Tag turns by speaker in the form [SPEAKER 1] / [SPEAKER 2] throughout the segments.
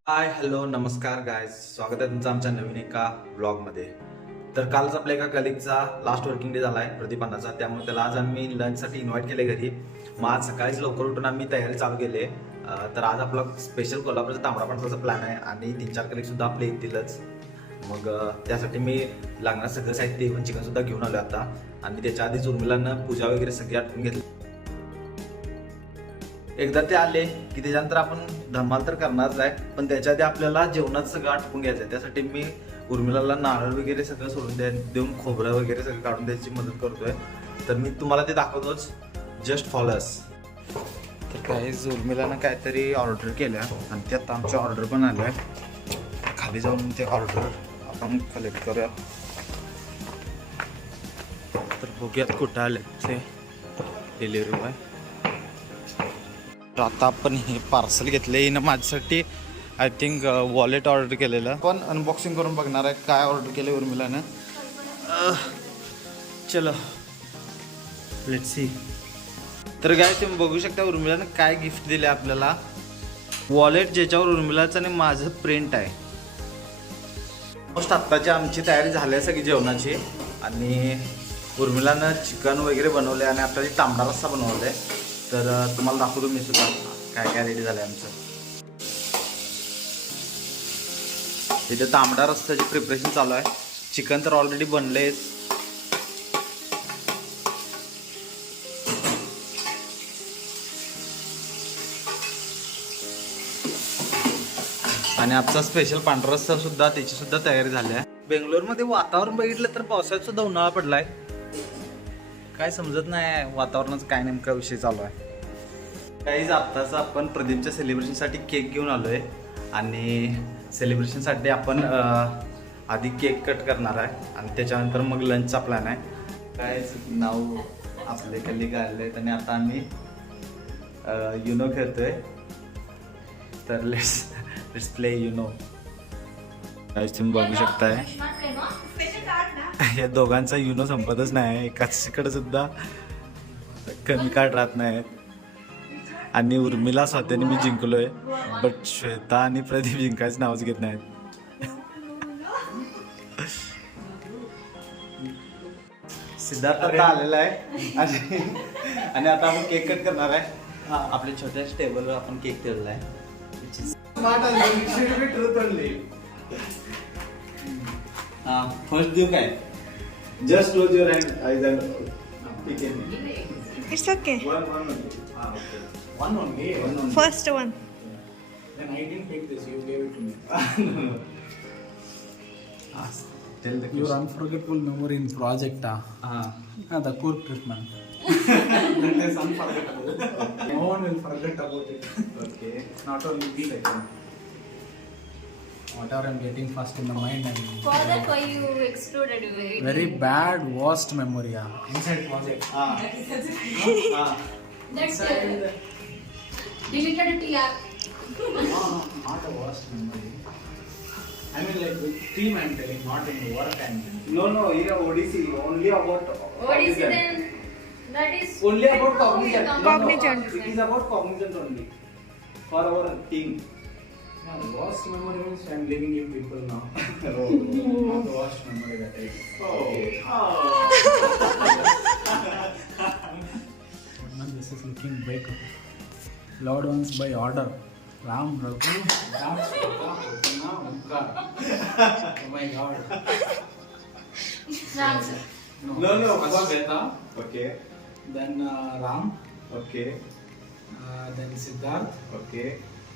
[SPEAKER 1] Hi hello नमस्कार guys, स्वागत आहे तुमचं आमच्या नवीन एका ब्लॉगमध्ये. तर कालच आपल्या एका कलिगचा लास्ट वर्किंग डे झाला आहे प्रदीपानाचा, त्यामुळे त्याला आज आम्ही लंचसाठी इन्व्हाइट केले घरी. मग आज सकाळीच लवकर उठून आम्ही तयारी चालू केली. तर आज आपला स्पेशल कोल्हापूरचा तांबडा पांढराचा प्लॅन आहे आणि 3-4 कलिग सुद्धा आपले येतीलच. मग त्यासाठी मी लागणार सगळं साहित्य इव्हन चिकन सुद्धा घेऊन आलो आता. आणि त्याच्या आधीच उर्मिलांना पूजा वगैरे सगळी आठवून घेतली. एकदा ते आले की त्याच्यानंतर आपण धमाल तर करणारच आहे, पण त्याच्या आधी आपल्याला जेवणात सगळं आटपून घ्यायचं आहे. त्यासाठी मी उर्मिलाला नारळ वगैरे सगळं सोडून देऊन खोबरं वगैरे सगळं काढून द्यायची मदत करतोय. तर मी तुम्हाला ते दाखवतोच, जस्ट फॉलो अस. तर काही उर्मिलानं काहीतरी ऑर्डर केल्या आणि त्यात आमची ऑर्डर पण आल्या. खाली जाऊन ते ऑर्डर आपण कलेक्ट करूया. तर बघूयात कुठं आले ते डिलिव्हरी बॉय. आता आपण हे पार्सल घेतले ना माझ्यासाठी. आय थिंक वॉलेट ऑर्डर केलेलं, पण अनबॉक्सिंग करून बघणार आहे काय ऑर्डर केलं उर्मिलानं. चलो लेट्स सी. तर काय तुम्ही बघू शकता उर्मिलानं काय गिफ्ट दिले आपल्याला. वॉलेट ज्याच्यावर उर्मिलाचं आणि माझं प्रिंट आहे. मोस्ट आत्ताची आमची तयारी झाली आहे सगळी जेवणाची. आणि उर्मिलानं चिकन वगैरे बनवले आणि आता तांबडा रस्सा बनवलाय. तर तुम्हाला दाखवतो मी सुद्धा काय काय रेडी झालंय आमचं. इथे तांबडा रस्त्याची प्रिपरेशन चालू आहे. चिकन तर ऑलरेडी बनलेच. आणि आजचा स्पेशल पांढरा रस्सा सुद्धा त्याची सुद्धा तयारी झाली आहे. बेंगलोरमध्ये वातावरण बघितलं तर पावसाळ्यात सुद्धा उन्हाळा पडलाय. काय समजत नाही वातावरणाचा काय नेमका विषय चालू आहे. काहीच आत्ताच आपण प्रदीपच्या सेलिब्रेशनसाठी केक घेऊन आलोय आणि सेलिब्रेशनसाठी आपण आधी केक कट करणार आहे आणि त्याच्यानंतर मग लंचचा प्लॅन आहे. कायच नाव आपले कलिग आले आणि आता आम्ही युनो खेळतोय. तर लेट्स प्ले युनो. काहीच तुम्ही बघू शकताय या दोघांचा युनो संपतच नाही. एकाचकडे सुद्धा कमी कार्ड राहत नाहीत. आणि उर्मिला स्वतःने मी जिंकलोय, बट श्वेता आणि प्रदीप जिंकायचं नावच घेत नाहीत. सिद्धार्थ आता आलेला आहे आणि आता आपण केक कट करणार आहे. आपल्या छोट्याच टेबलवर आपण केक ठेवलेला आहे. फर्स्ट देऊ काय? Just close your hand eyes and pick it.
[SPEAKER 2] It's okay.
[SPEAKER 3] One only.
[SPEAKER 2] First one.
[SPEAKER 3] Then I didn't take this. You gave it to me.
[SPEAKER 1] Tell the
[SPEAKER 3] Your unforgettable memory in project. The Coorg trip, man. That is unforgettable. No one will forget about it.
[SPEAKER 1] Okay.
[SPEAKER 3] Not only me, like whatever I'm getting first in the mind and
[SPEAKER 4] For that, why you excluded
[SPEAKER 3] very bad, worst memory. Inside project.
[SPEAKER 4] That's deleted it, yeah.
[SPEAKER 3] Not a worst memory. I mean, like with team I'm telling, not in work I'm telling.
[SPEAKER 1] No, here ODC only about.
[SPEAKER 4] What is it then? That is
[SPEAKER 1] Only about Cognizant.
[SPEAKER 2] Cognizant.
[SPEAKER 1] It is about Cognizant only for our team.
[SPEAKER 3] Yeah, the worst memory means I'm leaving you people now.
[SPEAKER 1] Oh.
[SPEAKER 3] Not the worst memory that I. Man, this is looking big. Lord ones by order. Ram Raghu. Ram Shweta, Upana, Omkar. Oh my God.
[SPEAKER 4] answer.
[SPEAKER 1] No,
[SPEAKER 3] First
[SPEAKER 1] first-
[SPEAKER 3] Shweta,
[SPEAKER 1] Okay.
[SPEAKER 3] then Ram,
[SPEAKER 1] Okay.
[SPEAKER 3] then Siddharth.
[SPEAKER 1] Okay.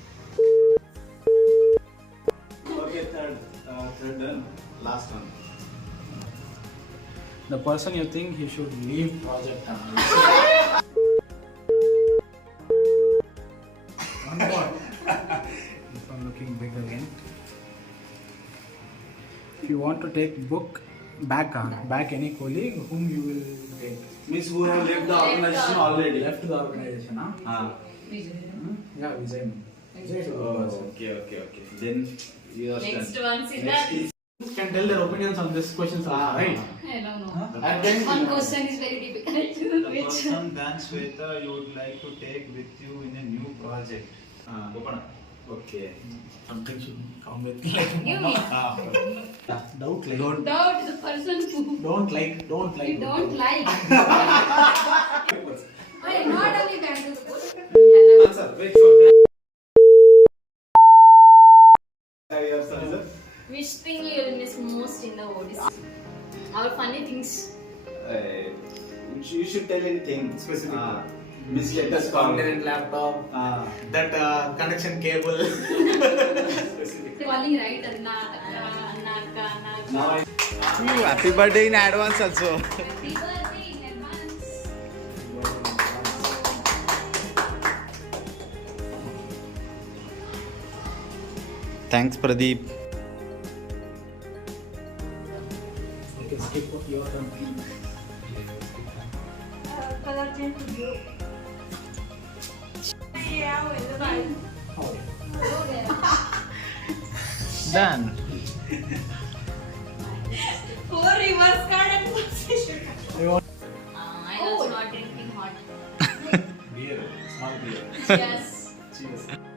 [SPEAKER 1] Okay. Third done. Last one.
[SPEAKER 3] The person you think he should leave project. One more. If I'm looking big again. If you want to take book back any colleague whom you will take.
[SPEAKER 1] Means who have left the organization already.
[SPEAKER 3] Left the organization, huh? Yeah, Vijay. Vijay is a good person.
[SPEAKER 1] Okay. Then you are
[SPEAKER 4] Next
[SPEAKER 1] done.
[SPEAKER 4] one, Siddharth.
[SPEAKER 3] Can tell their opinions on this question, right?
[SPEAKER 4] I don't know.
[SPEAKER 3] And then
[SPEAKER 4] One question is very difficult.
[SPEAKER 5] The
[SPEAKER 4] Which?
[SPEAKER 5] person than Shweta you would like to take with you in a new project.
[SPEAKER 1] Open. Okay
[SPEAKER 3] Something should come with
[SPEAKER 4] Give me.
[SPEAKER 3] Don't like.
[SPEAKER 4] Doubt the person who
[SPEAKER 3] Don't like.
[SPEAKER 4] you don't like. Why not only can do the
[SPEAKER 1] Answer. Wait for.
[SPEAKER 4] Which thing you will miss most in the Odyssey? Our funny things.
[SPEAKER 2] You should tell anything specific.
[SPEAKER 3] Miss latest component laptop. That connection cable.
[SPEAKER 4] Calling right Anna, Anaka.
[SPEAKER 2] Now I
[SPEAKER 1] Happy birthday in advance also.
[SPEAKER 4] Happy birthday in advance.
[SPEAKER 1] Thanks, Pradeep.
[SPEAKER 3] Okay, skip your turn.
[SPEAKER 4] Color change to blue. Yeah, well, bye.
[SPEAKER 1] Done.
[SPEAKER 4] Four reverse card and position. I
[SPEAKER 3] Oh.
[SPEAKER 4] was not drinking hot.
[SPEAKER 3] Beer. Small beer.
[SPEAKER 4] Yes.
[SPEAKER 3] Cheers.